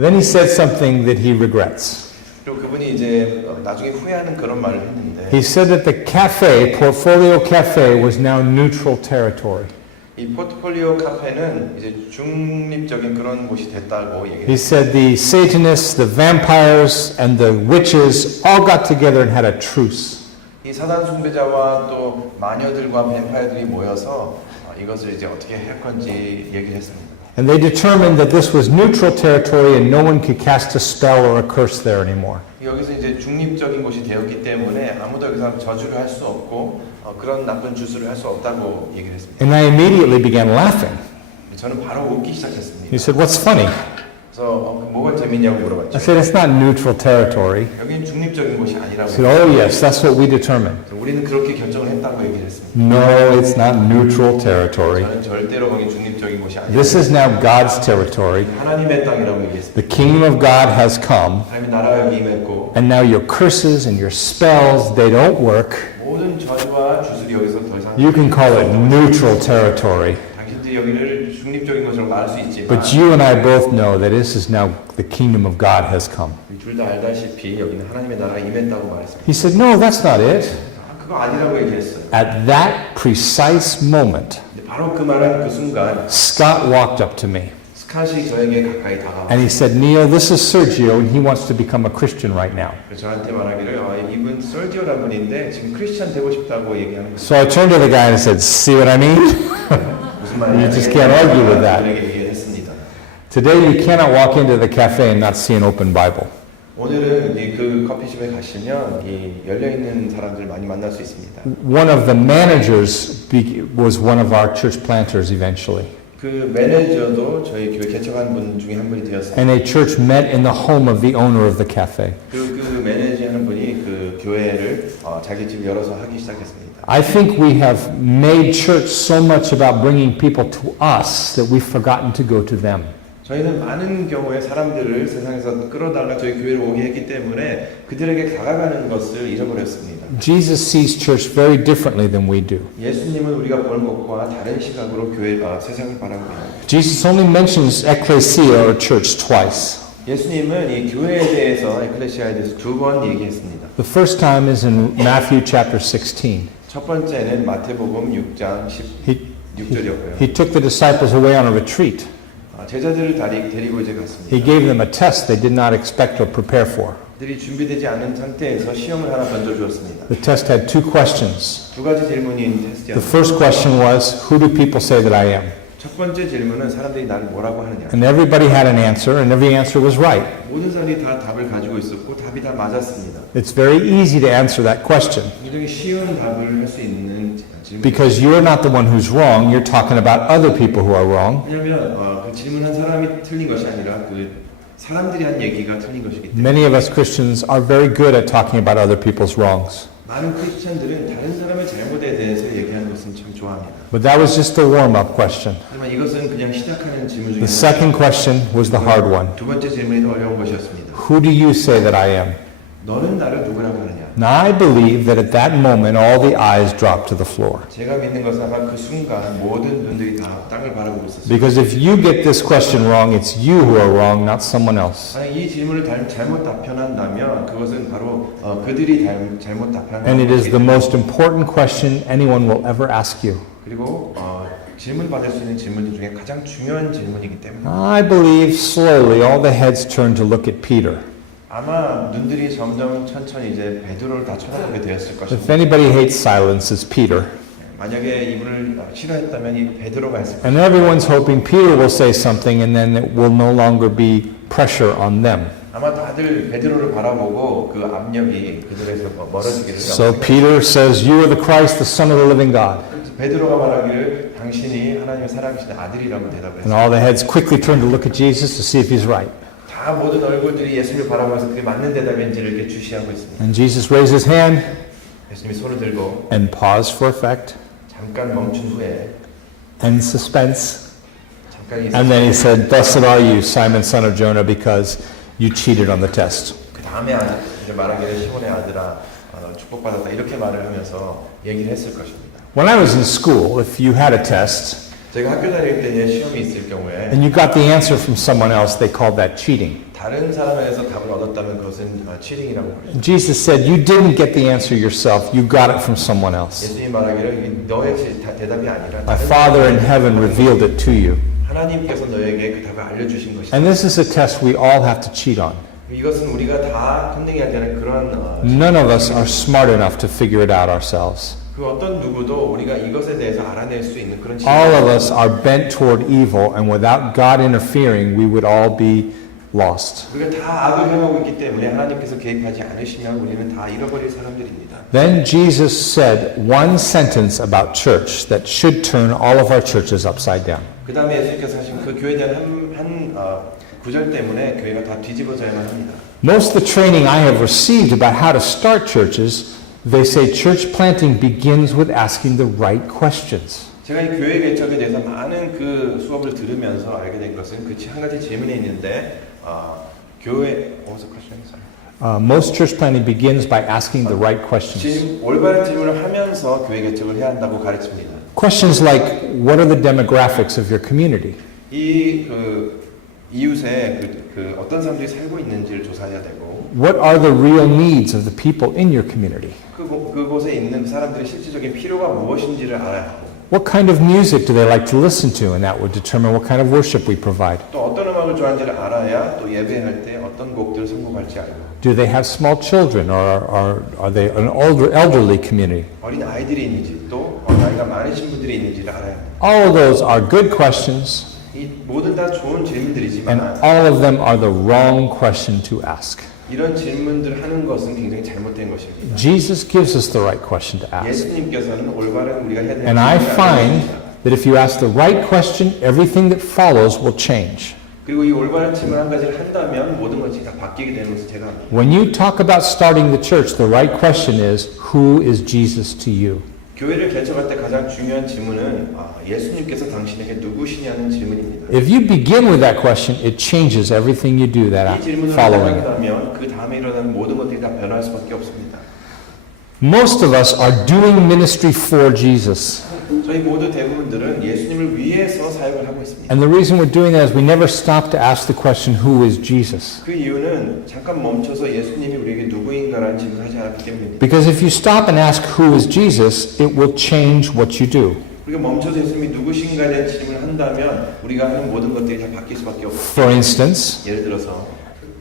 Then he said something that he regrets. 그리고 그분이 이제 나중에 후회하는 그런 말을 했는데 He said that the cafe, Portfolio Cafe, was now neutral territory. 이 포트폴리오 카페는 이제 중립적인 그런 곳이 됐다고 He 얘기했어요. said the Satanists, the vampires, and the witches all got together and had a truce. 이 사단 숭배자와 또 마녀들과 뱀파이어들이 모여서 이것을 이제 어떻게 할 건지 얘기를 했습니다. And they determined that this was neutral territory and no one could cast a spell or a curse there anymore. 여기서 이제 중립적인 곳이 되었기 때문에 아무도 여기서 저주를 할 수 없고 그런 나쁜 주술을 할 수 없다고 얘기를 했습니다. And I immediately began laughing. 저는 바로 웃기 시작했습니다. He said, "What's funny?" 그래서 뭐가 재밌냐고 I 물어봤죠. said, "It's not neutral territory." 여기는 중립적인 곳이 He 아니라고. said, "Oh yes, that's what we determined." 우리는 그렇게 결정을 했다고 얘기를 했습니다. No, it's not neutral territory. 저는 절대로 거기 중립적인 곳이 아니라 This is now God's territory. 하나님의 땅이라고 얘기했습니다. The kingdom of God has come, 하나님의 나라가 여기 임했고 and now your curses and your spells, they don't work. 모든 저주와 주술이 여기서 더 이상 You can call it neutral territory. 당신들이 여기를 중립적인 것으로 말할 수 있지만 But you and I both know that this is now the kingdom of God has come. 둘 다 알다시피 여기는 하나님의 나라가 임했다고 말했습니다. He said, "No, that's not it." 그거 아니라고 얘기했어요. At that precise moment, 근데 바로 그 말한 그 순간 Scott walked up to me 스캇이 저에게 가까이 다가와 and he said, "Neil, this is Sergio and he wants to become a Christian right now." 저한테 말하기를 이분 설지오라는 분인데 지금 크리스찬 되고 싶다고 얘기하는 거예요. So I turned to the guy and I said, "See what I mean?" 무슨 말이냐? You just can't argue with that. 저에게 얘기했습니다. Today you cannot walk into the cafe and not see an open Bible. 오늘은 그 커피숍에 가시면 이 열려 있는 사람들 많이 만날 수 있습니다. One of the managers was one of our church planters eventually. 그 매니저도 저희 교회 개척한 분 중에 한 분이 되었습니다. And a church met in the home of the owner of the cafe. 그 매니저 하는 분이 그 교회를 자기 집 열어서 하기 시작했습니다. I think we have made church so much about bringing people to us that we've forgotten to go to them. 저희는 많은 경우에 사람들을 세상에서 끌어다가 저희 교회로 오게 했기 때문에 그들에게 다가가는 것을 잃어버렸습니다. Jesus sees church very differently than we do. 예수님은 우리가 보는 것과 다른 시각으로 세상을 바라보고 있습니다. Jesus only mentions ecclesia or church twice. 예수님은 이 교회에 대해서 에클레시아에 대해서 2번 얘기했습니다. The first time is in Matthew chapter 16. 첫 번째는 마태복음 6장 16절이었고요. He took the disciples away on a retreat. 제자들을 데리고 이제 갔습니다. He gave them a test they did not expect or prepare for. 그들이 준비되지 않은 상태에서 시험을 하나 던져주었습니다. The test had two questions. 두 가지 질문이 The 테스트였습니다. first question was, who do people say that I am? 첫 번째 질문은 사람들이 나를 뭐라고 하느냐. And everybody had an answer, and every answer was right. 모든 사람들이 다 답을 가지고 있었고 답이 다 맞았습니다. It's very easy to answer that question 굉장히 쉬운 답을 할 수 있는 질문. because you're not the one who's wrong. You're talking about other people who are wrong. 왜냐하면 그 질문한 사람이 틀린 것이 아니라 그 사람들이 한 얘기가 틀린 것이기 때문에 Many of us Christians are very good at talking about other people's wrongs. 많은 크리스천들은 다른 사람의 잘못에 대해서 얘기하는 것은 참 좋아합니다. But that was just a warm-up question. 하지만 이것은 그냥 시작하는 질문 중에 The second question was the hard one. 두 번째 질문이 더 어려운 것이었습니다. Who do you say that I am? 너는 나를 누구라고 하느냐? Now I believe that at that moment all the eyes dropped to the floor. 제가 믿는 것은 아마 그 순간 모든 눈들이 다 땅을 바라보고 있었습니다. Because if you get this question wrong, it's you who are wrong, not someone else. 만약 이 질문을 잘못 답변한다면 그것은 바로 그들이 잘못 답변한 And it is 것이기 the 때문에 most important question anyone will ever ask you. 그리고 질문 받을 수 있는 질문들 중에 가장 중요한 질문이기 때문에 I believe slowly all the heads turned to look at Peter. 아마 눈들이 점점 천천히 이제 베드로를 다 쳐다보게 되었을 If 것입니다. anybody hates silence, it's Peter. 만약에 이분을 싫어했다면 이 베드로가 했을 것입니다. And everyone's hoping Peter will say something and then it will no longer be pressure on them. 아마 다들 베드로를 바라보고 그 압력이 그들에서 멀어지기를 So Peter says, "You are the Christ, the Son of the living God." 베드로가 말하기를 당신이 하나님의 살아계신 아들이라고 대답을 And 했습니다. all the heads quickly turn to look at Jesus to see if he's right. 다 모든 얼굴들이 예수님을 바라보면서 그게 맞는 대답인지를 이렇게 주시하고 있습니다. And Jesus raised his hand 예수님이 손을 들고 and paused for effect 잠깐 멈춘 후에 and suspense. 잠깐 And then he said, "Blessed are you, Simon, son of Jonah, because you cheated on the test." 그 다음에 이제 말하기를 시몬의 아들아 축복받았다 이렇게 말을 하면서 얘기를 했을 것입니다. When I was in school, if you had a test 제가 학교 다닐 때 시험이 있을 경우에 and you got the answer from someone else, they called that cheating. 다른 사람에게서 답을 얻었다면 그것은 치링이라고 그러죠. Jesus said, you didn't get the answer yourself, you got it from someone else. 예수님 말하기를 너의 대답이 아니라 My 다른 Father in 사람에게 heaven revealed it to you. 하나님께서 너에게 그 답을 알려주신 것이다. And this is a test we all have to cheat on. 이것은 우리가 다 컨닝해야 되는 그런 None of us are smart enough to figure it out ourselves. 그 어떤 누구도 우리가 이것에 대해서 알아낼 수 있는 그런 All of us are bent toward evil, and without God interfering, we would all be lost. 우리가 다 악을 행하고 있기 때문에 하나님께서 개입하지 않으시면 우리는 다 잃어버릴 사람들입니다. Then Jesus said one sentence about church that should turn all of our churches upside down. 그 다음에 예수님께서 하신 그 교회에 대한 한 구절 때문에 교회가 다 뒤집어져야만 합니다. Most of the training I have received about how to start churches, they say church planting begins with asking the right questions. 제가 이 교회 개척에 대해서 많은 그 수업을 들으면서 알게 된 것은 그 한 가지 질문이 있는데 교회 what was the question? Sorry. Most church planting begins by asking the right questions. 올바른 질문을 하면서 교회 개척을 해야 한다고 가르칩니다. Questions like, what are the demographics of your community? 이 이웃에 그 어떤 사람들이 살고 있는지를 조사해야 되고 What are the real needs of the people in your community? 그곳에 있는 사람들의 실질적인 필요가 무엇인지를 알아야 하고 What kind of music do they like to listen to? And that would determine what kind of worship we provide. 또 어떤 음악을 좋아하는지를 알아야 또 예배할 때 어떤 곡들을 선곡할지 알고 Do they have small children, or are they an elderly community? 어린 아이들이 있는지 또 나이가 많으신 분들이 있는지를 알아야 합니다. All of those are good questions, 이 모든 다 좋은 질문들이지만 and all of them are the wrong question to ask. 이런 질문들 하는 것은 굉장히 잘못된 것입니다. Jesus gives us the right question to ask. 예수님께서는 올바른 우리가 해야 되는 And I 질문을 find 알려주십니다. that if you ask the right question, everything that follows will change. 그리고 이 올바른 질문 한 가지를 한다면 모든 것이 다 바뀌게 되는 것을 제가 압니다. When you talk about starting the church, the right question is, who is Jesus to you? 교회를 개척할 때 가장 중요한 질문은 예수님께서 당신에게 누구시냐는 질문입니다. If you begin with that question, it changes everything you do that 이 질문을 following. 하면 그 다음에 일어나는 모든 것들이 다 변할 수밖에 없습니다. Most of us are doing ministry for Jesus. 저희 모두 대부분들은 예수님을 위해서 사역을 하고 있습니다. And the reason we're doing that is we never stop to ask the question, who is Jesus? 그 이유는 잠깐 멈춰서 예수님이 우리에게 누구인가라는 질문을 하지 않았기 때문입니다. Because if you stop and ask who is Jesus, it will change what you do. 우리가 멈춰서 예수님이 누구신가에 대한 질문을 한다면 우리가 하는 모든 것들이 다 바뀔 수밖에 없습니다. For instance, 예를 들어서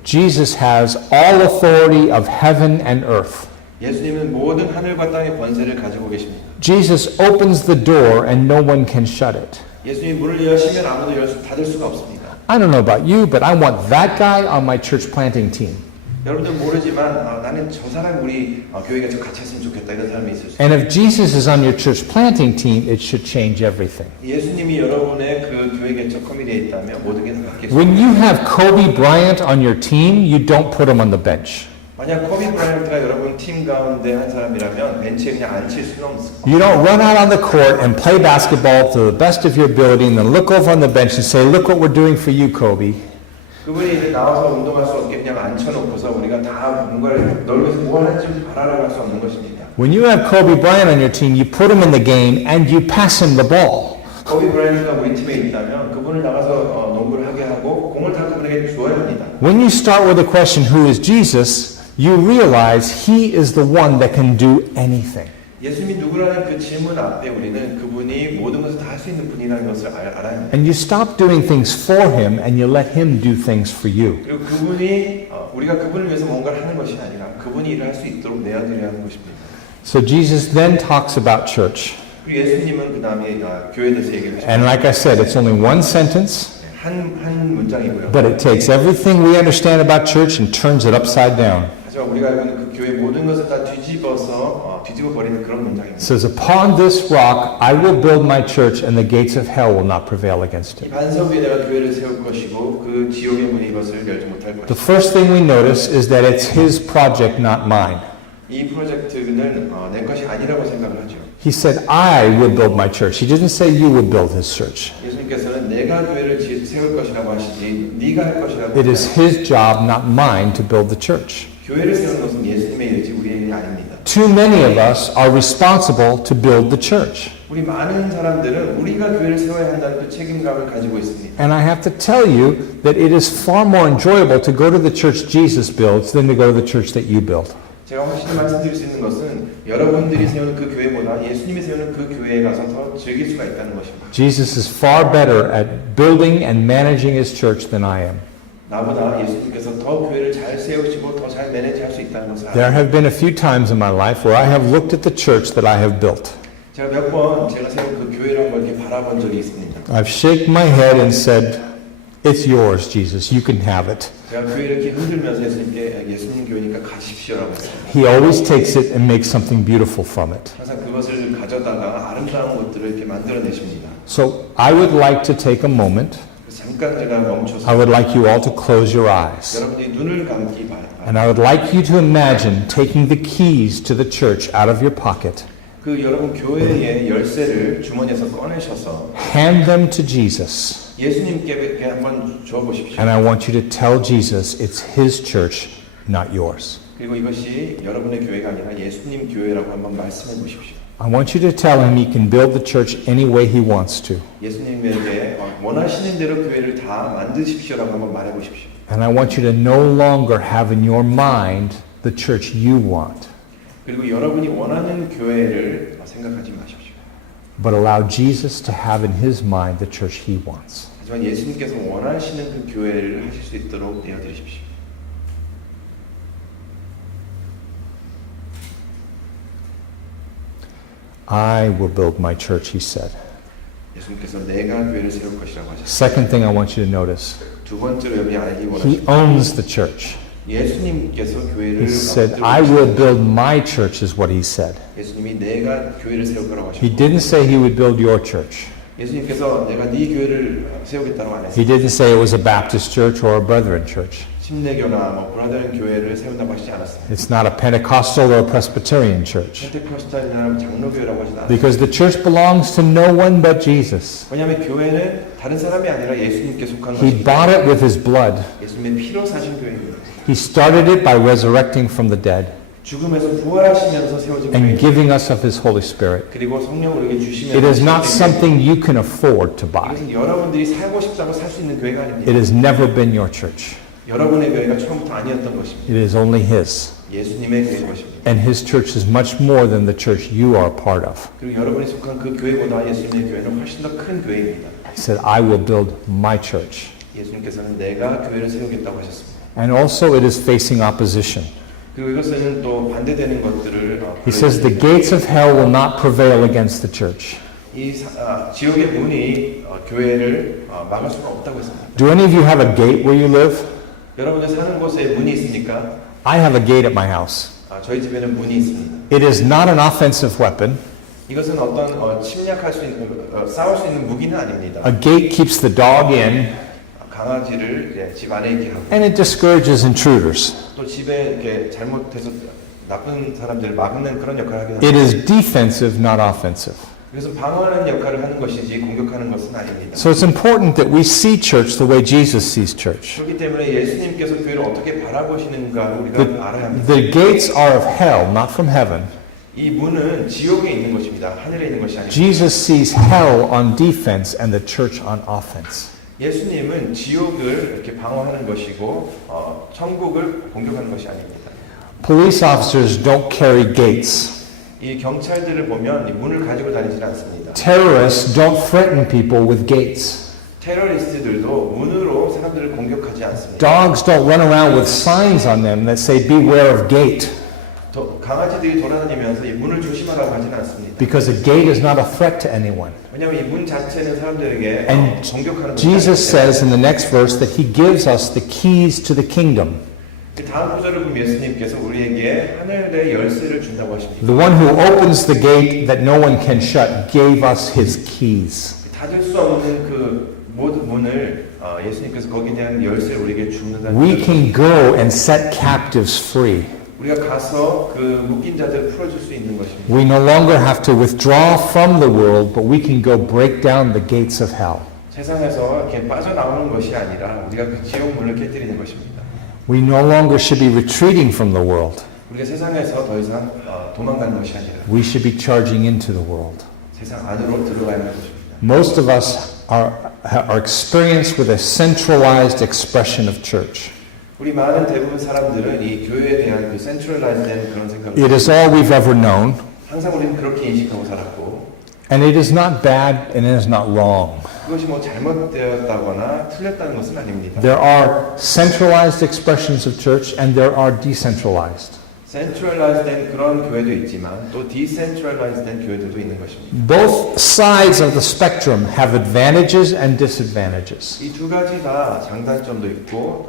Jesus has all authority of heaven and earth. 예수님은 모든 하늘과 땅의 권세를 가지고 계십니다. Jesus opens the door and no one can shut it. 예수님이 문을 여시면 아무도 닫을 수가 없습니다. I don't know about you, but I want that guy on my church planting team. 여러분들 모르지만 나는 저 사람 우리 교회가 좀 같이 했으면 좋겠다 이런 사람이 있을 수 있어요. And if Jesus is on your church planting team, it should change everything. 예수님이 여러분의 그 교회 개척 커뮤니티에 있다면 모든 게 다 바뀔 수 When 있어요. you have Kobe Bryant on your team, you don't put him on the bench. 만약 코비 브라이언트가 여러분 팀 가운데 한 사람이라면 벤치에 그냥 앉힐 수는 없습니다. You don't run out on the court and play basketball to the best of your ability and then look over on the bench and say, look what we're doing for you, Kobe. 그분이 이제 나와서 운동할 수 없게 그냥 앉혀놓고서 우리가 다 뭔가를 널 위해서 뭐 하는지 바라라고 할 수 없는 것입니다. When you have Kobe Bryant on your team, you put him in the game and you pass him the ball. 코비 브라이언트가 우리 팀에 있다면 그분을 나가서 농구를 하게 하고 공을 다 그분에게 주어야 합니다. When you start with the question, who is Jesus, you realize he is the one that can do anything. 예수님이 누구라는 그 질문 앞에 우리는 그분이 모든 것을 다 할 수 있는 분이라는 것을 알아야 합니다. And you stop doing things for him and you let him do things for you. 그리고 그분이 우리가 그분을 위해서 뭔가를 하는 것이 아니라 그분이 일을 할 수 있도록 내어드려야 하는 것입니다. So Jesus then talks about church. 그리고 예수님은 그 다음에 교회에 대해서 얘기를 하십니다. And like I said, it's only one sentence, 한 문장이고요. but it takes everything we understand about church and turns it upside down. 하지만 우리가 알고 있는 그 교회 모든 것을 다 뒤집어 버리는 그런 문장입니다. It says, upon this rock I will build my church and the gates of hell will not prevail against 이 it. 반석 위에 내가 교회를 세울 것이고 그 지옥의 문이 이것을 열지 못할 The 것이다. first thing we notice is that it's his project, not mine. 이 프로젝트는 내 것이 아니라고 생각을 하죠. He said, I will build my church. He didn't say you will build his church. 예수님께서는 내가 교회를 세울 것이라고 하시지 네가 할 것이라고 It is his job, not mine, to build the church. 교회를 세우는 것은 예수님의 일이지 우리의 일이 아닙니다. Too many of us are responsible to build the church. 우리 우리 많은 사람들은 우리가 교회를 세워야 한다는 그 책임감을 가지고 있습니다. And I have to tell you that it is far more enjoyable to go to the church Jesus builds than to go to the church that you build. 제가 확실히 말씀드릴 수 있는 것은 여러분들이 세우는 그 교회보다 예수님이 세우는 그 교회에 가서 더 즐길 수가 있다는 것입니다. Jesus is far better at building and managing his church than I am. 나보다 예수님께서 더 교회를 잘 세우시고 더 잘 매니지할 수 있다는 것을 There have been a few times in my life where I have looked at the church that I have built. 제가 몇 번 제가 세운 그 교회를 한번 이렇게 바라본 적이 있습니다. I've shaken my head and said, "It's yours, Jesus. You can have it." 제가 교회를 이렇게 흔들면서 예수님께 예수님 교회니까 가십시오라고 했습니다. He always takes it and makes something beautiful from it. 항상 그것을 가져다가 아름다운 것들을 이렇게 만들어내십니다. So I would like to take a moment. 그래서 잠깐 제가 멈춰서 I would like you all to close your eyes. 여러분들이 눈을 감기 바랍니다. And I would like you to imagine taking the keys to the church out of your pocket, 그 여러분 교회의 열쇠를 주머니에서 꺼내셔서 hand them to Jesus, 예수님께 한번 줘 보십시오. and I want you to tell Jesus it's his church, not yours. 그리고 이것이 여러분의 교회가 아니라 예수님 교회라고 한번 말씀해 보십시오. I want you to tell him he can build the church any way he wants to. 예수님에게 원하시는 대로 교회를 다 만드십시오라고 한번 말해 보십시오. And I want you to no longer have in your mind the church you want, 그리고 여러분이 원하는 교회를 생각하지 마십시오. but allow Jesus to have in his mind the church he wants. 하지만 예수님께서 원하시는 그 교회를 하실 수 있도록 내어드리십시오. I will build my church, he said. 예수님께서 내가 교회를 세울 것이라고 하셨습니다. Second thing I want you to notice, 두 번째로 여러분이 알기 he 원하십니다. owns the church. 예수님께서 교회를 He said, 만들어 I will 주셨습니다. build my church is what he said. 예수님이 내가 교회를 세울 거라고 He 하셨습니다. didn't say he would build your church. 예수님께서 내가 네 교회를 세우겠다고 안 He 했습니다. didn't say it was a Baptist church or a Brethren church. 침례교나 뭐 브라더런 교회를 세운다고 하시지 않았습니다. It's not a Pentecostal or a Presbyterian church. 펜테코스탈이나 장로교회라고 하시지 않았습니다. Because the church belongs to no one but Jesus. 왜냐하면 교회는 다른 사람이 아니라 예수님께 속한 He 것입니다. bought it with his blood. 예수님의 피로 사신 교회입니다. He started it by resurrecting from the dead 죽음에서 부활하시면서 세워진 and 교회. giving us of his Holy Spirit. 그리고 성령을 우리에게 주시면서 It is not 세워진 something you can afford to buy. 이것은 여러분들이 살고 싶다고 살 수 있는 교회가 아닙니다. It has never been your church. 여러분의 교회가 처음부터 아니었던 것입니다. It is only his. 예수님의 교회인 것입니다. And his church is much more than the church you are a part of. 그리고 여러분이 속한 그 교회보다 예수님의 교회는 훨씬 더 큰 교회입니다. He said, I will build my church. 예수님께서는 내가 교회를 세우겠다고 하셨습니다. And also it is facing opposition. 그리고 이것은 또 반대되는 것들을 He says the gates of hell will not prevail against the church. 지옥의 문이 교회를 막을 수가 없다고 했습니다. Do any of you have a gate where you live? 여러분들 사는 곳에 문이 있습니까? I have a gate at my house. 저희 집에는 문이 있습니다. It is not an offensive weapon. 이것은 어떤 침략할 수 있는 싸울 수 있는 무기는 아닙니다. A gate keeps the dog in 강아지를 집 안에 있게 하고 and it discourages intruders. 또 집에 이렇게 잘못해서 나쁜 사람들을 막는 그런 역할을 하긴 It 합니다. is defensive, not offensive. 그래서 방어하는 역할을 하는 것이지 공격하는 것은 아닙니다. So it's important that we see church the way Jesus sees church. 그렇기 때문에 예수님께서 교회를 어떻게 바라보시는가 우리가 알아야 합니다. The gates are of hell, not from heaven. 이 문은 지옥에 있는 것입니다. 하늘에 있는 것이 아닙니다. Jesus sees hell on defense and the church on offense. 예수님은 지옥을 이렇게 방어하는 것이고 천국을 공격하는 것이 아닙니다. Police officers don't carry gates. 이 경찰들을 보면 이 문을 가지고 다니지 않습니다. Terrorists don't threaten people with gates. 테러리스트들도 문으로 사람들을 공격하지 않습니다. Dogs don't run around with signs on them that say beware of gate. 강아지들이 돌아다니면서 이 문을 조심하라고 하지는 않습니다. Because a gate is not a threat to anyone. 왜냐하면 이 문 자체는 사람들에게 And 공격하는 것이 Jesus 아니기 때문에. says in the next verse that he gives us the keys to the kingdom. 그 다음 구절을 보면 예수님께서 우리에게 하늘의 열쇠를 준다고 하십니다. The one who opens the gate that no one can shut gave us his keys. 닫을 수 없는 그 모든 문을 예수님께서 거기에 대한 열쇠를 우리에게 주는다는 We 것을 can go and set captives free. 우리가 가서 그 묶인 자들을 풀어줄 수 있는 것입니다. We no longer have to withdraw from the world, but we can go break down the gates of hell. 세상에서 이렇게 빠져나오는 것이 아니라 우리가 그 지옥 문을 깨뜨리는 것입니다. We no longer should be retreating from the world. 우리가 세상에서 더 이상 도망가는 것이 아니라 We should be charging into the world. 세상 안으로 들어가야 하는 것입니다. Most of us are experienced with a centralized expression of church. 우리 많은 대부분 사람들은 이 교회에 대한 그 센트럴라이즈된 그런 생각을 It is all we've ever known, 항상 우리는 그렇게 인식하고 살았고 and it is not bad and it is not wrong. 그것이 뭐 잘못되었다거나 틀렸다는 것은 아닙니다. There are centralized expressions of church and there are decentralized. 센트럴라이즈된 그런 교회도 있지만 또 디센트럴라이즈된 교회들도 있는 것입니다. Both sides of the spectrum have advantages and disadvantages. 이 두 가지 다 장단점도 있고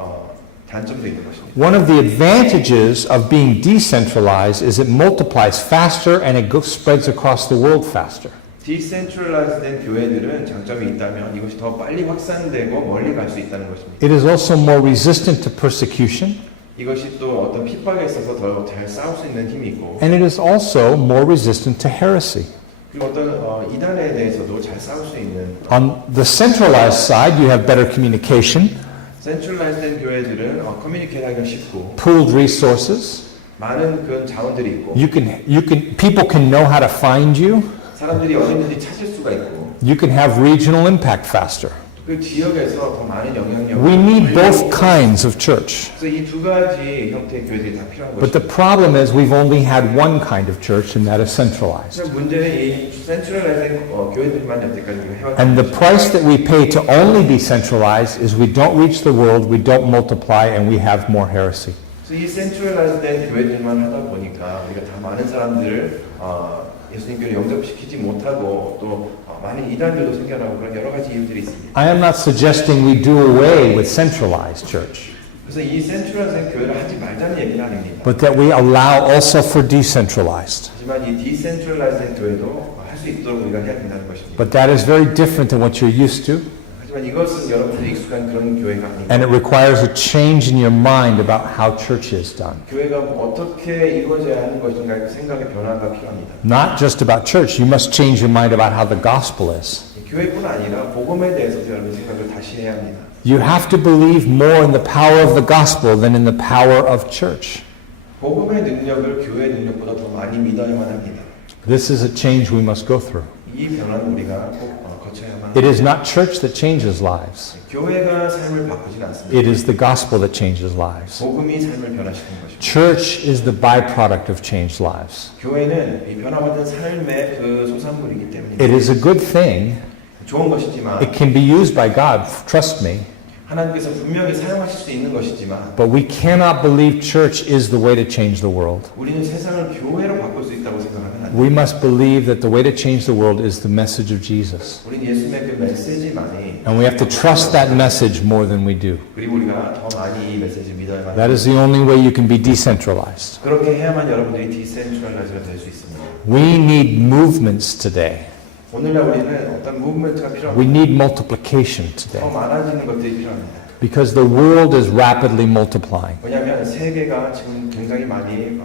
단점도 있는 것입니다. One of the advantages of being decentralized is it multiplies faster and it spreads across the world faster. 디센트럴라이즈된 교회들은 장점이 있다면 이것이 더 빨리 확산되고 멀리 갈 수 있다는 것입니다. It is also more resistant to persecution, 이것이 또 어떤 핍박에 있어서 더 잘 싸울 수 있는 힘이 있고 and it is also more resistant to heresy. 그리고 어떤 이단에 대해서도 잘 싸울 수 있는 On the centralized side, you have better communication, 센트럴라이즈된 교회들은 커뮤니케이트하기가 쉽고 pooled resources. 많은 그런 자원들이 있고 People can know how to find you. 사람들이 어디든지 찾을 수가 있고 You can have regional impact faster. 그 지역에서 더 많은 영향력을 We need both kinds of church. 그래서 이 두 가지 형태의 교회들이 다 필요한 But the 것입니다. problem is we've only had one kind of church, and that is centralized. 그래서 문제는 이 센트럴라이즈된 교회들만 여태까지 해왔던 And the 것입니다. price that we pay to only be centralized is we don't reach the world, we don't multiply, and we have more heresy. 그래서 이 센트럴라이즈된 교회들만 하다 보니까 우리가 다 많은 사람들을 예수님께로 영접시키지 못하고 또 많은 이단들도 생겨나고 그런 여러 가지 이유들이 있습니다. I am not suggesting we do away with centralized church, 그래서 이 센트럴라이즈된 교회를 하지 말자는 얘기는 아닙니다. but that we allow also for decentralized. 하지만 이 디센트럴라이즈된 교회도 할 수 있도록 우리가 해야 된다는 것입니다. But that is very different than what you're used to, 하지만 이것은 여러분들이 익숙한 그런 교회가 아니고 and it requires a change in your mind about how church is done. 교회가 어떻게 이루어져야 하는 것인가 생각의 변화가 필요합니다. Not just about church, you must change your mind about how the gospel is. 교회뿐 아니라 복음에 대해서도 여러분 생각을 다시 해야 합니다. You have to believe more in the power of the gospel than in the power of church. 복음의 능력을 교회의 능력보다 더 많이 믿어야만 합니다. This is a change we must go through. 이 변화는 우리가 꼭 거쳐야만 It 합니다. is not church that changes lives. 교회가 삶을 바꾸진 않습니다. It is the gospel that changes lives. 복음이 삶을 변화시키는 것입니다. Church is the byproduct of changed lives. 교회는 이 변화받은 삶의 그 소산물이기 때문입니다. It is a good thing. 좋은 것이지만 It can be used by God, trust me. 하나님께서 분명히 사용하실 수 있는 것이지만 But we cannot believe church is the way to change the world. 우리는 세상을 교회로 바꿀 수 있다고 생각하면 안 We 됩니다. must believe that the way to change the world is the message of Jesus. 우리는 예수님의 그 메시지만이 And we have to trust that message more than we do. 그리고 우리가 더 많이 이 메시지를 믿어야만 That 합니다. is the only way you can be decentralized. 그렇게 해야만 여러분들이 디센트럴라이즈가 될 수 있습니다. We need movements today. 오늘날 우리는 어떤 무브먼트가 We 필요합니다. need multiplication 더 today. 많아지는 것들이 필요합니다. Because the world is rapidly multiplying. 왜냐하면 세계가 지금 굉장히 많이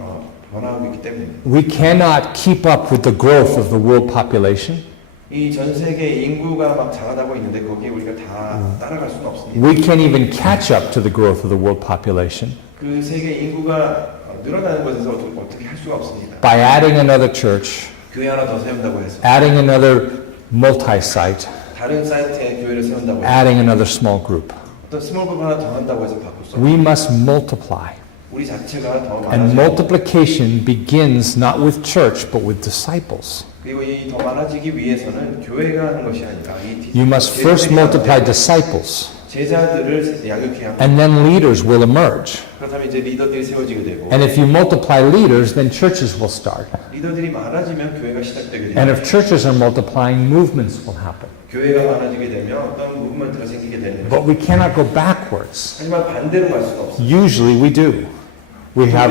변화하고 있기 때문입니다. We cannot keep up with the growth of the world population. 이 전 세계 인구가 막 자라나고 있는데 거기에 우리가 다 따라갈 수는 없습니다. We can't even catch up to the growth of the world population 그 세계 인구가 늘어나는 것에서 어떻게 할 수가 없습니다. by adding another church, 교회 하나 더 세운다고 해서 adding another multi-site, 다른 사이트에 교회를 세운다고 해서 adding another small group. 어떤 스몰그룹 하나 더 한다고 해서 바꿀 수 We 없습니다. must multiply. 우리 자체가 더 And 많아지고 multiplication begins not with church, but with disciples. 그리고 이 더 많아지기 위해서는 교회가 하는 것이 아니라 이 You must first multiply disciples, 제자들을 양육해야 합니다. and then leaders will emerge. 그렇다면 이제 리더들이 세워지게 되고 And if you multiply leaders, then churches will start. 리더들이 많아지면 교회가 시작되게 And 됩니다. if churches are multiplying, movements will happen. 교회가 많아지게 되면 어떤 무브먼트가 생기게 되는 But 거죠. we cannot go backwards. 하지만 반대로 갈 수가 없어요. Usually we do. We have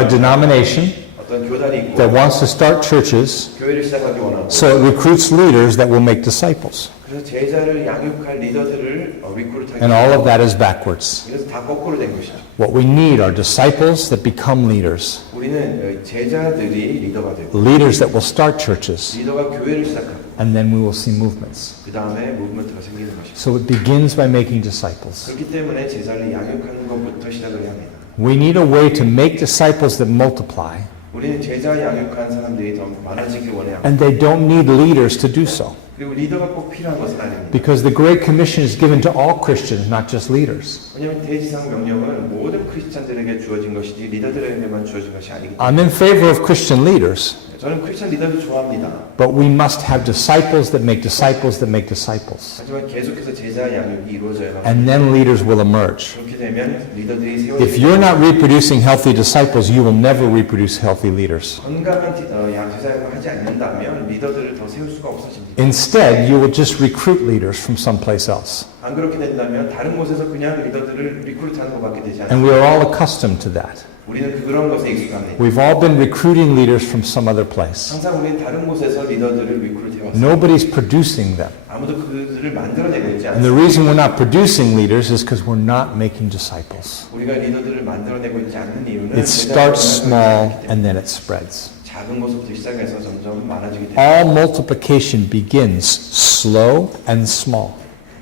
a denomination 어떤 교단이 있고 that wants to start churches, 교회를 시작하기 원하고 so it recruits leaders that will make disciples. 그래서 제자를 양육할 리더들을 리크루트하기 And all of that is backwards. 그래서 다 거꾸로 된 것이죠. What we need are disciples that become leaders, 우리는 제자들이 리더가 되고 leaders that will start churches, 리더가 교회를 시작하고 and then we will see movements. 그 다음에 무브먼트가 생기는 것이죠. So it begins by making disciples. 그렇기 때문에 제자를 양육하는 것부터 시작을 해야 합니다. We need a way to make disciples that multiply, 우리는 제자 양육한 사람들이 더 많아지길 원해요. And they don't need leaders to do so. 그리고 리더가 꼭 필요한 것은 아닙니다. Because the Great Commission is given to all Christians, not just leaders. 왜냐하면 대지상 명령은 모든 크리스찬들에게 주어진 것이지 리더들에게만 주어진 것이 아니기 때문에 I'm in favor of Christian leaders, 저는 크리스찬 리더를 좋아합니다. but we must have disciples that make disciples that make disciples. 하지만 계속해서 제자 양육이 이루어져야 합니다. And then leaders will emerge. 그렇게 되면 리더들이 If 세워지고 you're not reproducing healthy disciples, you will never reproduce healthy leaders. 건강한 제자 양육을 하지 않는다면 리더들을 더 세울 수가 없어집니다. Instead, you will just recruit leaders from someplace else. 안 그렇게 된다면 다른 곳에서 그냥 리더들을 리크루트하는 것밖에 되지 않습니다. And we are all accustomed to that. 우리는 그런 것에 익숙합니다. We've all been recruiting leaders from some other place. 항상 우리는 다른 곳에서 리더들을 리크루트해왔습니다. Nobody's producing them. 아무도 그들을 만들어내고 있지 And the 않습니다. reason we're not producing leaders is because we're not making disciples. 우리가 리더들을 만들어내고 있지 않는 이유는 It starts small and then it spreads. 작은 것부터 시작해서 점점 많아지게 됩니다. All multiplication begins slow and small.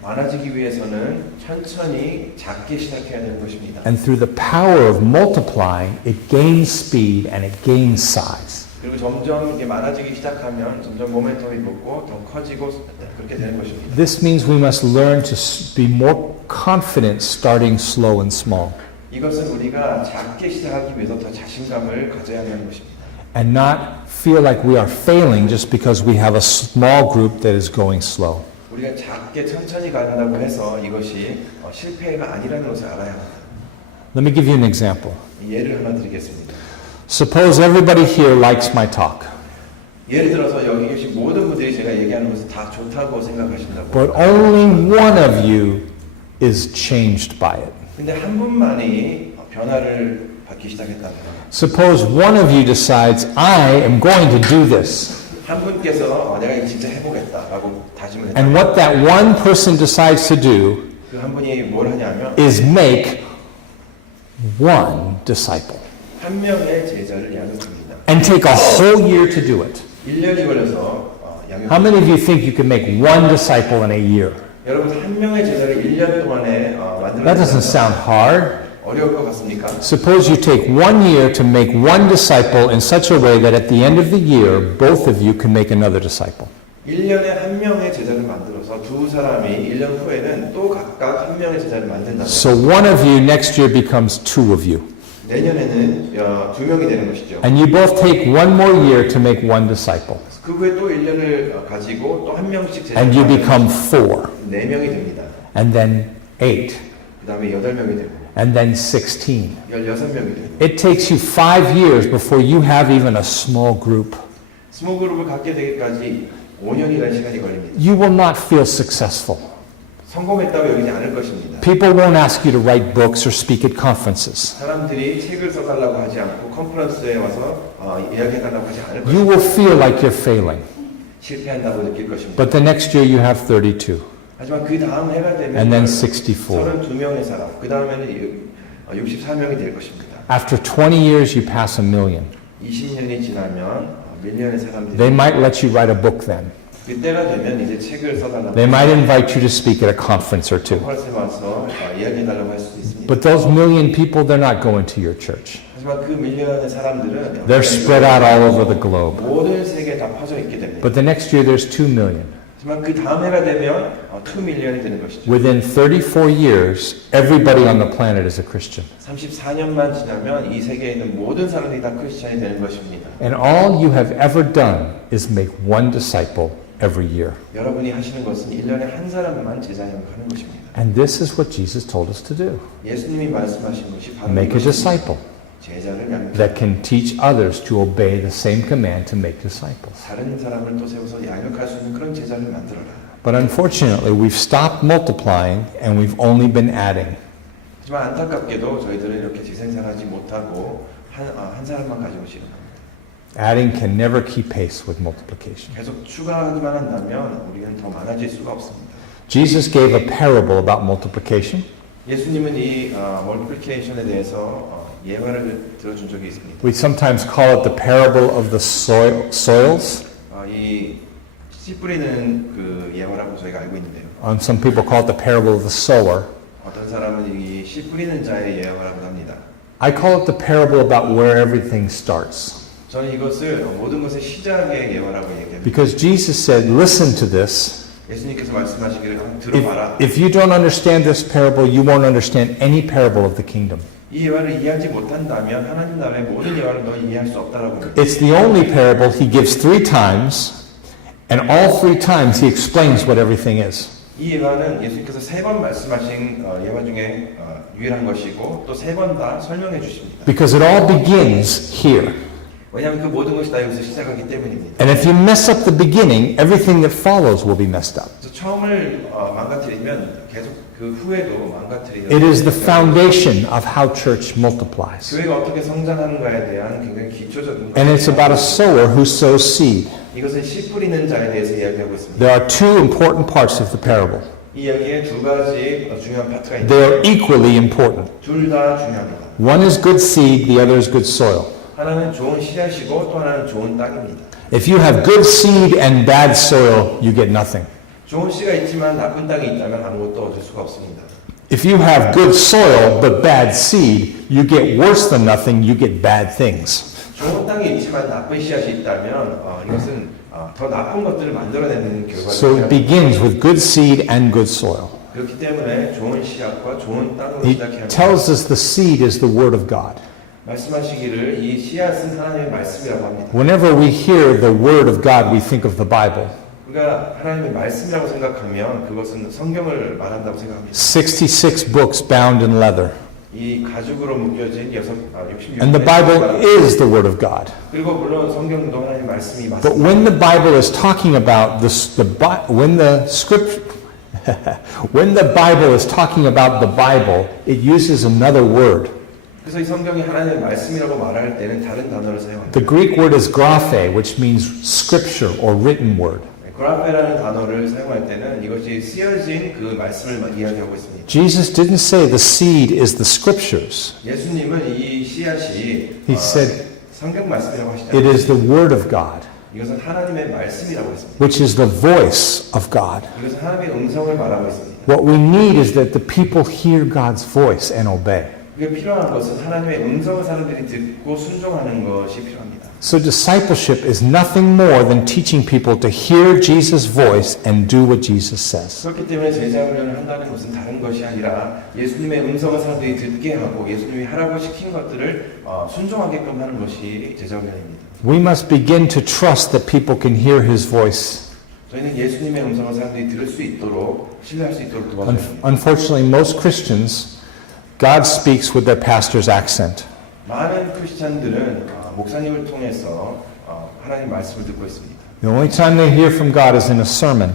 많아지기 위해서는 천천히 작게 시작해야 되는 것입니다. And through the power of multiplying, it gains speed and it gains size. 그리고 점점 이게 많아지기 시작하면 점점 모멘텀이 붙고 더 커지고 그렇게 되는 것입니다. This means we must learn to be more confident starting slow and small. 이것은 우리가 작게 시작하기 위해서 더 자신감을 가져야 하는 것입니다. And not feel like we are failing just because we have a small group that is going slow. 우리가 작게 천천히 간다고 해서 이것이 실패가 아니라는 것을 알아야 합니다. Let me give you an example. 예를 하나 드리겠습니다. Suppose everybody here likes my talk, 예를 들어서 여기 계신 모든 분들이 제가 얘기하는 것을 다 좋다고 생각하신다고. but only one of you is changed by it. 근데 한 분만이 변화를 받기 시작했다면 Suppose one of you decides, I am going to do this. 한 분께서 내가 이거 진짜 해보겠다라고 다짐을 했다. And what that one person decides to do 그 한 분이 뭘 하냐면 is make one disciple 한 명의 제자를 양육합니다. and take a whole year to do it. 1년이 걸려서 How 양육. many of you think you can make one disciple in a year? 여러분 한 명의 제자를 1년 동안에 That doesn't 만들어내서 sound hard. 어려울 것 같습니까? Suppose you take 1 year to make one disciple in such a way that at the end of the year, both of you can make another disciple. 1년에 한 명의 제자를 만들어서 두 사람이 1년 후에는 또 각각 한 명의 제자를 만든다면 So one of you next year becomes two of you. 내년에는 두 명이 되는 것이죠. And you both take one more year to make one disciple. 그 후에 또 1년을 가지고 또 한 명씩 제자를 And you 만들어서 become four. 4명이 됩니다. And then 8. 그 다음에 8명이 되고 And then 16. 16명이 되고 It takes you 5 years before you have even a small group. 스몰 그룹을 갖게 되기까지 5년이라는 시간이 걸립니다. You will not feel successful. 성공했다고 여기지 않을 것입니다. People won't ask you to write books or speak at conferences. 사람들이 책을 써달라고 하지 않고 컨퍼런스에 와서 이야기해달라고 하지 않을 You 것입니다. will feel like you're failing. 실패한다고 느낄 것입니다. But the next year you have 32. 하지만 그 다음 해가 되면 And then 64. 32명의 사람, 그 다음에는 64명이 될 것입니다. After 20 years you pass 1,000,000. 20년이 지나면 밀리언의 사람들이 They might let you write a book then. 그때가 되면 이제 책을 써달라고 They might invite you to speak at a conference or two. 컨퍼런스에 와서 이야기해달라고 할 수도 있습니다. But those 1,000,000 people, they're not going to your church. 하지만 그 밀리언의 사람들은 They're spread out all over the globe. 모든 세계에 다 퍼져 있게 됩니다. But the next year there's 2,000,000. 하지만 그 다음 해가 되면 2밀리언이 되는 것이죠. Within 34 years, everybody on the planet is a Christian. 34년만 지나면 이 세계에 있는 모든 사람들이 다 크리스천이 되는 것입니다. And all you have ever done is make one disciple every year. 여러분이 하시는 것은 1년에 한 사람만 제자형하는 것입니다. And this is what Jesus told us to do. 예수님이 말씀하신 것이 바로 Make a 이것입니다. disciple 제자를 양육하고 that can teach others to obey the same command to make disciples. 다른 사람을 또 세워서 양육할 수 있는 그런 제자를 만들어라. But unfortunately, we've stopped multiplying and we've only been adding. 하지만 안타깝게도 저희들은 이렇게 재생산하지 못하고 한 사람만 가지고 지금 Adding can never keep pace with multiplication. 계속 추가하기만 한다면 우리는 더 많아질 수가 없습니다. Jesus gave a parable about multiplication. 예수님은 이 멀티플리케이션에 대해서 예화를 들어준 적이 있습니다. We sometimes call it the parable of the soils. 이 씨 뿌리는 그 예화라고 저희가 알고 있는데요. Some people call it the parable of the sower. 어떤 사람은 이 씨 뿌리는 자의 예화라고 합니다. I call it the parable about where everything starts. 저는 이것을 모든 것의 시작의 예화라고 얘기합니다. Because Jesus said, listen to this. 예수님께서 말씀하시기를 한번 If, 들어봐라. if you don't understand this parable, you won't understand any parable of the kingdom. 이 예화를 이해하지 못한다면 하나님 나라의 모든 예화를 너 이해할 수 없다라고 합니다. It's the only parable he gives 3 times, and all 3 times he explains what everything is. 이 예화는 예수님께서 3번 말씀하신 예화 중에 유일한 것이고 또 3번 다 설명해 주십니다. Because it all begins here. 왜냐하면 그 모든 것이 다 여기서 시작하기 때문입니다. And if you mess up the beginning, everything that follows will be messed up. 그래서 처음을 망가뜨리면 계속 그 후에도 망가뜨리는 It is the foundation of how church multiplies. 교회가 어떻게 성장하는가에 대한 굉장히 기초적인 And it's about a sower who sows seed. 이것은 씨 뿌리는 자에 대해서 이야기하고 있습니다. There are 2 important parts of the parable. 이 이야기에 2가지 중요한 파트가 They 있는데 are equally important. 둘 다 중요합니다. One is good seed, the other is good soil. 하나는 좋은 씨앗이고 또 하나는 좋은 땅입니다. If you have good seed and bad soil, you get nothing. 좋은 씨가 있지만 나쁜 땅이 있다면 아무것도 얻을 수가 없습니다. If you have good soil but bad seed, you get worse than nothing, you get bad things. 좋은 땅이 있지만 나쁜 씨앗이 있다면 이것은 더 나쁜 것들을 만들어내는 결과를 So it begins with good seed and good soil. 그렇기 때문에 좋은 씨앗과 좋은 땅으로 He 시작해야 합니다. tells us the seed is the word of God. 말씀하시기를 이 씨앗은 하나님의 말씀이라고 합니다. Whenever we hear the word of God, we think of the Bible. 우리가 하나님의 말씀이라고 생각하면 그것은 성경을 말한다고 생각합니다. 66 books bound in leather. 이 가죽으로 묶여진 66 And the Bible is the word of God. 그리고 물론 성경도 하나님의 말씀이 But 맞습니다. when the Bible is talking about when the script when the Bible is talking about the Bible, it uses another word. 그래서 이 성경이 하나님의 말씀이라고 말할 때는 다른 단어를 사용합니다. The Greek word is graphe, which means scripture or written word. 그라페라는 단어를 사용할 때는 이것이 쓰여진 그 말씀을 이야기하고 있습니다. Jesus didn't say the seed is the scriptures. 예수님은 이 씨앗이 He said 성경 말씀이라고 하시지 it 않습니다. is the word of God, 이것은 하나님의 말씀이라고 했습니다. which is the voice of God. 이것은 하나님의 음성을 말하고 있습니다. What we need is that the people hear God's voice and obey. 그게 필요한 것은 하나님의 음성을 사람들이 듣고 순종하는 것이 필요합니다. So discipleship is nothing more than teaching people to hear Jesus' voice and do what Jesus says. 그렇기 때문에 제자 훈련을 한다는 것은 다른 것이 아니라 예수님의 음성을 사람들이 듣게 하고 예수님이 하라고 시킨 것들을 순종하게끔 하는 것이 제자 훈련입니다. We must begin to trust that people can hear his voice. 저희는 예수님의 음성을 사람들이 들을 수 있도록 신뢰할 수 있도록 도와줘야 합니다. Unfortunately, most Christians, God speaks with their pastor's accent. 많은 크리스찬들은 목사님을 통해서 하나님 말씀을 듣고 있습니다. The only time they hear from God is in a sermon,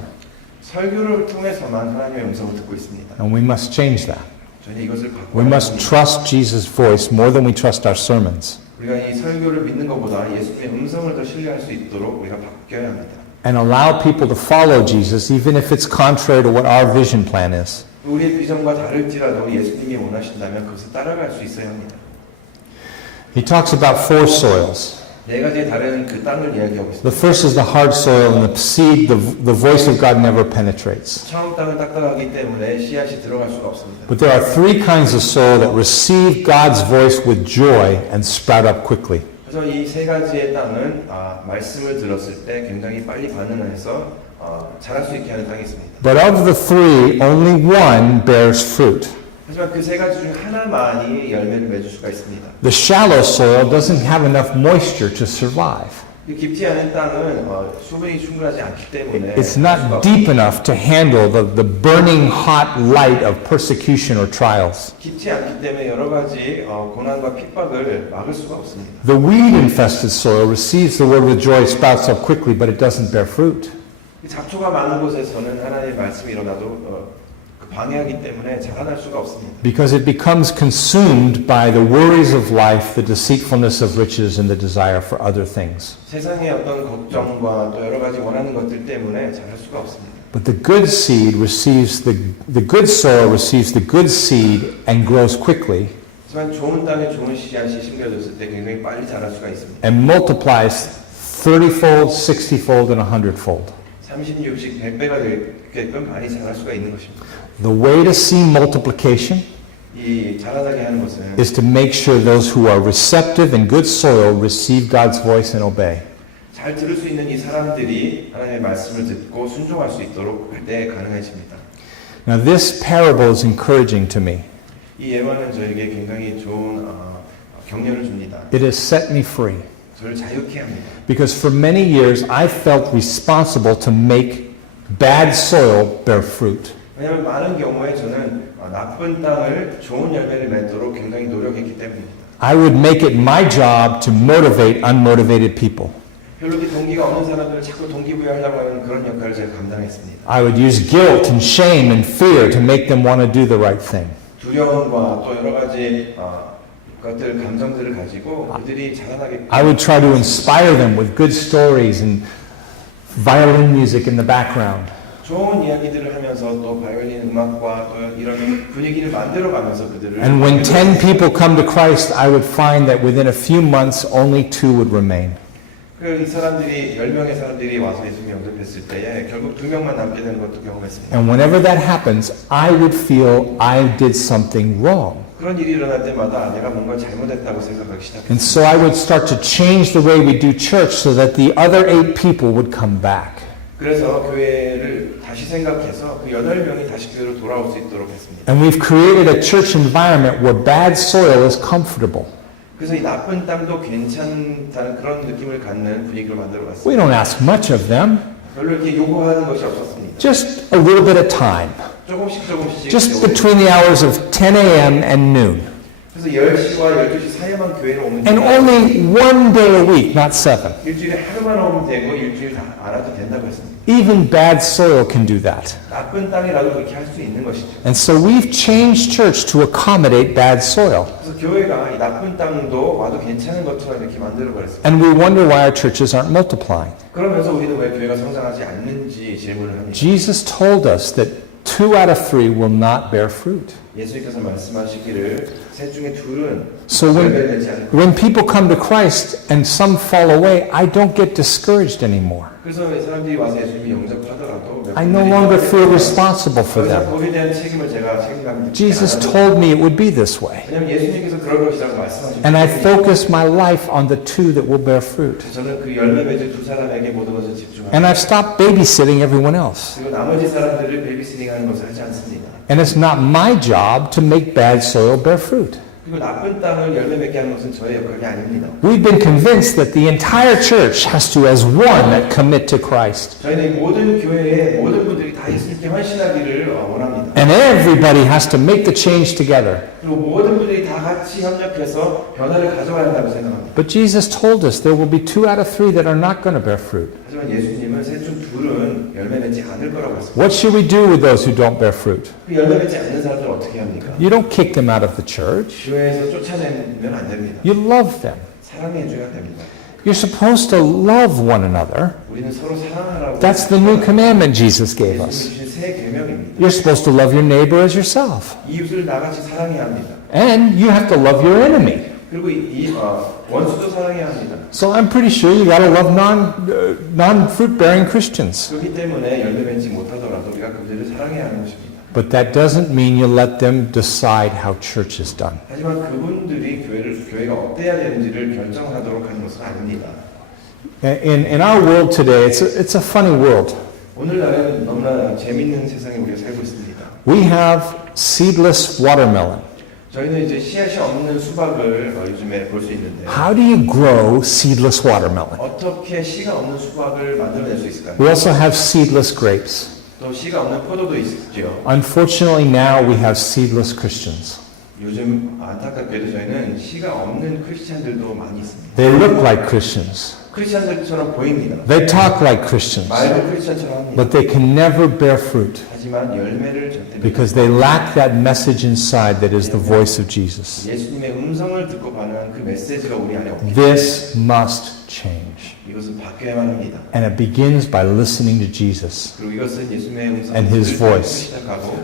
설교를 통해서만 하나님의 음성을 듣고 있습니다. and we must change that. 저희는 이것을 We 바꿔야 must 합니다. trust Jesus' voice more than we trust our sermons, 우리가 이 설교를 믿는 것보다 예수님의 음성을 더 신뢰할 수 있도록 우리가 바뀌어야 합니다. and allow people to follow Jesus even if it's contrary to what our vision plan is. 우리의 비전과 다를지라도 예수님이 원하신다면 그것을 따라갈 수 있어야 합니다. He talks about 4 soils. 4가지의 다른 그 땅을 이야기하고 있습니다. The first is the hard soil, and the seed, the voice of God never penetrates. 처음 땅은 딱딱하기 때문에 씨앗이 들어갈 수가 없습니다. But there are 3 kinds of soil that receive God's voice with joy and sprout up quickly. 그래서 이 3가지의 땅은 말씀을 들었을 때 굉장히 빨리 반응을 해서 자랄 수 있게 하는 땅이 있습니다. But of the 3, only one bears fruit. 하지만 그 3가지 중에 하나만이 열매를 맺을 수가 있습니다. The shallow soil doesn't have enough moisture to survive. 이 깊지 않은 땅은 수분이 충분하지 않기 때문에 It's not deep enough to handle the burning hot light of persecution or trials. 깊지 않기 때문에 여러 가지 고난과 핍박을 막을 수가 없습니다. The weed-infested soil receives the word with joy, sprouts up quickly, but it doesn't bear fruit. 이 잡초가 많은 곳에서는 하나님의 말씀이 일어나도 방해하기 때문에 자라날 수가 없습니다. Because it becomes consumed by the worries of life, the deceitfulness of riches, and the desire for other things. 세상의 어떤 걱정과 또 여러 가지 원하는 것들 때문에 자랄 수가 없습니다. But the good seed receives the good soil receives the good seed and grows quickly 하지만 좋은 땅에 좋은 씨앗이 심겨졌을 때 굉장히 빨리 자랄 수가 있습니다. and multiplies 30-fold, 60-fold, and 100-fold. 30, 60, 100배가 되게끔 많이 자랄 수가 있는 것입니다. The way to see multiplication 이 자라나게 하는 것은 is to make sure those who are receptive and good soil receive God's voice and obey. 잘 들을 수 있는 이 사람들이 하나님의 말씀을 듣고 순종할 수 있도록 할 때 가능해집니다. Now this parable is encouraging to me. 이 예화는 저에게 굉장히 좋은 격려를 줍니다. It has set me free. 저를 자유케 합니다. Because for many years I felt responsible to make bad soil bear fruit. 왜냐하면 많은 경우에 저는 나쁜 땅을 좋은 열매를 맺도록 굉장히 노력했기 때문입니다. I would make it my job to motivate unmotivated people. 별로 이렇게 동기가 없는 사람들을 자꾸 동기부여하려고 하는 그런 역할을 제가 감당했습니다. I would use guilt and shame and fear to make them want to do the right thing. 두려움과 또 여러 가지 것들, 감정들을 가지고 그들이 자라나게 I would try to inspire them with good stories and violin music in the background. 좋은 이야기들을 하면서 또 바이올린 음악과 또 이런 분위기를 만들어가면서 그들을 And when 10 people come to Christ, I would find that within a few months, only 2 would remain. 이 사람들이 10명의 사람들이 와서 예수님 영접했을 때에 결국 2명만 남게 되는 것도 경험했습니다. And whenever that happens, I would feel I did something wrong. 그런 일이 일어날 때마다 내가 뭔가 잘못했다고 생각하기 시작했습니다. And so I would start to change the way we do church so that the other 8 people would come back. 그래서 교회를 다시 생각해서 그 8명이 다시 교회로 돌아올 수 있도록 했습니다. And we've created a church environment where bad soil is comfortable. 그래서 이 나쁜 땅도 괜찮다는 그런 느낌을 갖는 분위기를 만들어봤습니다. We don't ask much of them, 별로 이렇게 요구하는 것이 없었습니다. just a little bit of time. 조금씩 Just between the hours of 10 a.m. and noon. 그래서 10시와 12시 사이에만 교회를 오면 And only one day a week, not 7. 일주일에 하루만 오면 되고 일주일 다 안 와도 된다고 했습니다. Even bad soil can do that. 나쁜 땅이라도 그렇게 할 수 있는 것이죠. And so we've changed church to accommodate bad soil. 그래서 교회가 이 나쁜 땅도 와도 괜찮은 것처럼 이렇게 만들어 버렸습니다. And we wonder why our churches aren't multiplying. 그러면서 우리는 왜 교회가 성장하지 않는지 질문을 합니다. Jesus told us that 2 out of 3 will not bear fruit. 예수님께서 말씀하시기를 셋 중에 둘은 So 열매를 맺지 않을 when people come to Christ and some fall away, I don't get discouraged anymore. 그래서 이 사람들이 와서 예수님이 영접하더라도 I no longer feel responsible for them. 거기에 대한 책임을 제가 책임감이 Jesus told me it would be this way. 왜냐하면 예수님께서 그럴 것이라고 말씀하셨기 And I 때문에 focus my life on the 2 that will bear fruit. 저는 그 열매 맺은 두 사람에게 모든 것을 집중합니다. And I've stopped babysitting everyone else. 그리고 나머지 사람들을 베이비시팅하는 것을 하지 않습니다. And it's not my job to make bad soil bear fruit. 그리고 나쁜 땅을 열매 맺게 하는 것은 저의 역할이 아닙니다. We've been convinced that the entire church has to, as one, that commit to Christ. 저희는 이 모든 교회의 모든 분들이 다 예수님께 헌신하기를 원합니다. And everybody has to make the change together. 그리고 모든 분들이 다 같이 협력해서 변화를 가져가야 한다고 생각합니다. But Jesus told us there will be 2 out of 3 that are not going to bear fruit. 하지만 예수님은 셋 중 둘은 열매 맺지 않을 거라고 했습니다. What should we do with those who don't bear fruit? 그 열매 맺지 않는 사람들은 어떻게 합니까? You don't kick them out of the church. 교회에서 쫓아내면 안 됩니다. You love them. 사랑해줘야 됩니다. You're supposed to love one another. 우리는 서로 사랑하라고. That's the new commandment Jesus gave 예수님이 us. 주신 새 계명입니다. You're supposed to love your neighbor as yourself. 이웃을 나같이 사랑해야 합니다. And you have to love your enemy. 그리고 원수도 사랑해야 합니다. So I'm pretty sure you got to love non-fruit-bearing Christians. 그렇기 때문에 열매 맺지 못하더라도 우리가 그들을 사랑해야 하는 것입니다. But that doesn't mean you let them decide how church is done. 하지만 그분들이 교회가 어때야 되는지를 결정하도록 하는 것은 아닙니다. In our world today, it's a funny world. 오늘날에는 너무나 재밌는 세상에 우리가 살고 있습니다. We have seedless watermelon. 저희는 이제 씨앗이 없는 수박을 요즘에 볼 수 있는데 How do you grow seedless watermelon? 어떻게 씨가 없는 수박을 만들어낼 수 있을까요? We also have seedless grapes. 또 씨가 없는 포도도 있죠. Unfortunately, now we have seedless Christians. 요즘 안타깝게도 저희는 씨가 없는 크리스찬들도 많이 있습니다. They look like Christians. 크리스찬들처럼 보입니다. They talk like Christians. 말도 크리스찬처럼 합니다. But they can never bear fruit 하지만 열매를 절대 because they lack that message inside that is the voice of Jesus. 예수님의 음성을 듣고 반응한 그 메시지가 우리 안에 없기 때문에 This must change. 이것은 바뀌어야만 합니다. And it begins by listening to Jesus. 그리고 이것은 예수님의 음성을 And his 듣고 voice. 시작하고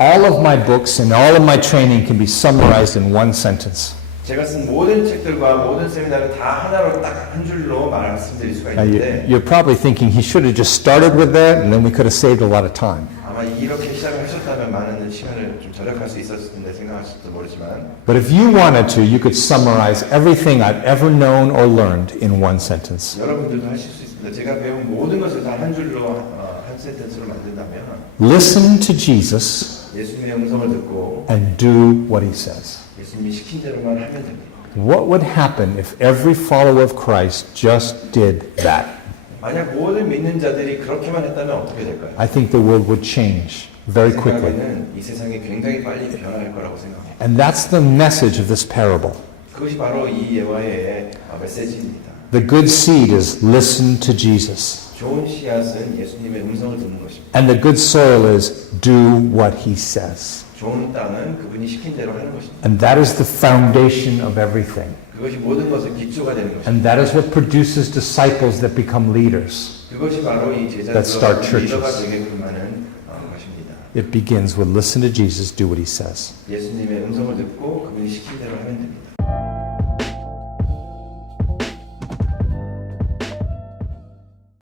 All of my books and all of my training can be summarized in one sentence. 제가 쓴 모든 책들과 모든 세미나를 다 하나로 딱 한 줄로 말씀드릴 수가 Now 있는데 you're probably thinking he should have just started with that and then we could have saved a lot of time. 아마 아마 이렇게 시작을 하셨다면 많은 시간을 좀 절약할 수 있었을 텐데 생각하실지도 모르지만 But if you wanted to, you could summarize everything I've ever known or learned in one sentence. 여러분들도 하실 수 있습니다. 제가 배운 모든 것을 다 한 줄로 한 센텐스로 만든다면 Listen to Jesus 예수님의 음성을 듣고 and do what he says. 예수님이 시킨 대로만 하면 됩니다. What would happen if every follower of Christ just did that? 만약 모든 믿는 자들이 그렇게만 했다면 어떻게 될까요? I think the world would change very quickly. 생각에는 이 세상이 굉장히 빨리 변할 거라고 생각합니다. And that's the message of this parable. 그것이 바로 이 예화의 메시지입니다. The good seed is listen to Jesus. 좋은 씨앗은 예수님의 음성을 듣는 것입니다. And the good soil is do what he says. 좋은 땅은 그분이 시킨 대로 하는 것입니다. And that is the foundation of everything. 그것이 모든 것의 기초가 되는 것입니다. And that is what produces disciples that become leaders. 그것이 바로 이 That start 제자들과 churches. 리더가 되게끔 하는 것입니다. It begins with listen to Jesus, do what he says. 예수님의 음성을 듣고 그분이 시킨 대로 하면 됩니다.